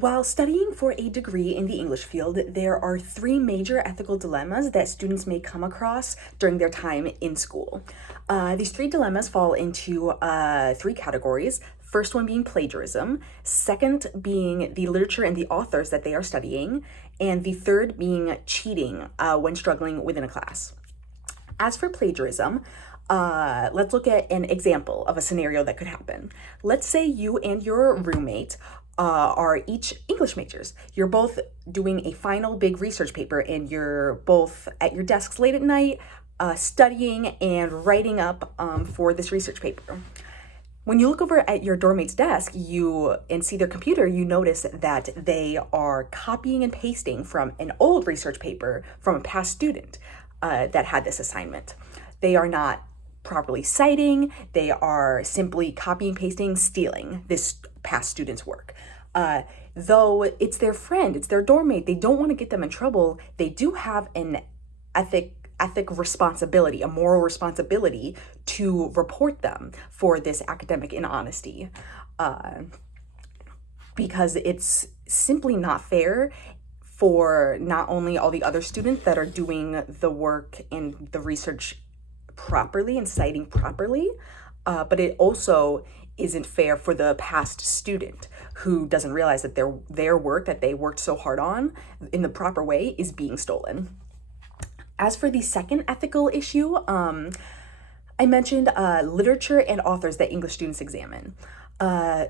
While studying for a degree in the English field, there are three major ethical dilemmas that students may come across during their time in school. These three dilemmas fall into three categories. First one being plagiarism, second being the literature and the authors that they are studying, and the third being cheating when struggling within a class. As for plagiarism, let's look at an example of a scenario that could happen. Let's say you and your roommate are each English majors. You're both doing a final big research paper and you're both at your desks late at night studying and writing up for this research paper. When you look over at your dorm mate's desk and see their computer, you notice that they are copying and pasting from an old research paper from a past student that had this assignment. They are not properly citing, they are simply copying, pasting, stealing this past student's work. Though it's their friend, it's their dorm mate, they don't want to get them in trouble, they do have an ethic responsibility, a moral responsibility to report them for this academic inhonesty. Because it's simply not fair for not only all the other students that are doing the work and the research properly and citing properly, but it also isn't fair for the past student who doesn't realize that their work that they worked so hard on in the proper way is being stolen. As for the second ethical issue, I mentioned literature and authors that English students examine.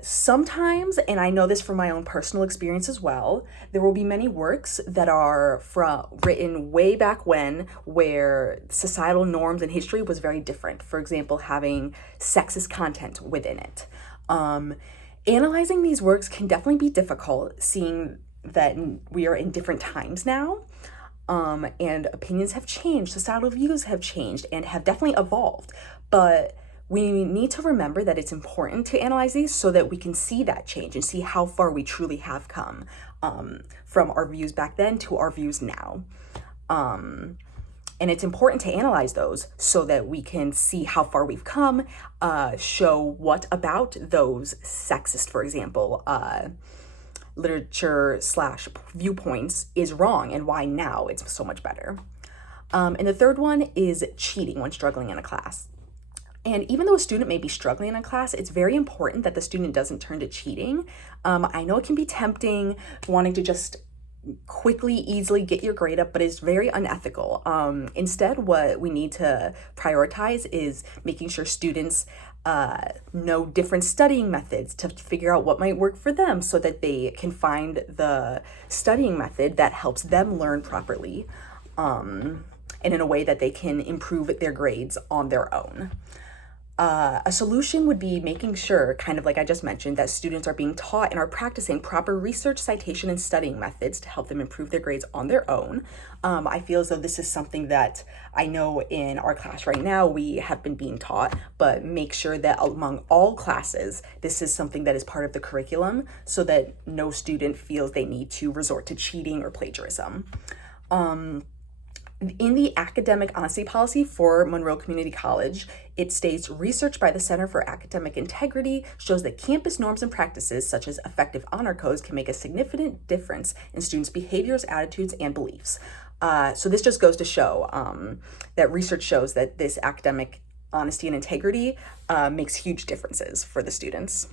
Sometimes, and I know this from my own personal experience as well, there will be many works that are written way back when, where societal norms and history was very different. For example, having sexist content within it. Analyzing these works can definitely be difficult, seeing that we are in different times now. And opinions have changed, societal views have changed, and have definitely evolved. But we need to remember that it's important to analyze these so that we can see that change and see how far we truly have come from our views back then to our views now. And it's important to analyze those so that we can see how far we've come, show what about those sexist, for example, literature / viewpoints is wrong and why now it's so much better. And the third one is cheating when struggling in a class. And even though a student may be struggling in a class, it's very important that the student doesn't turn to cheating. I know it can be tempting, wanting to just quickly, easily get your grade up, but it's very unethical. Instead, what we need to prioritize is making sure students know different studying methods to figure out what might work for them so that they can find the studying method that helps them learn properly and in a way that they can improve their grades on their own. A solution would be making sure, kind of like I just mentioned, that students are being taught and are practicing proper research, citation, and studying methods to help them improve their grades on their own. I feel as though this is something that I know in our class right now we have been being taught, but make sure that among all classes, this is something that is part of the curriculum so that no student feels they need to resort to cheating or plagiarism. In the academic honesty policy for Monroe Community College, it states research by the Center for Academic Integrity shows that campus norms and practices such as effective honor codes can make a significant difference in students' behaviors, attitudes, and beliefs. So this just goes to show that research shows that this academic honesty and integrity makes huge differences for the students.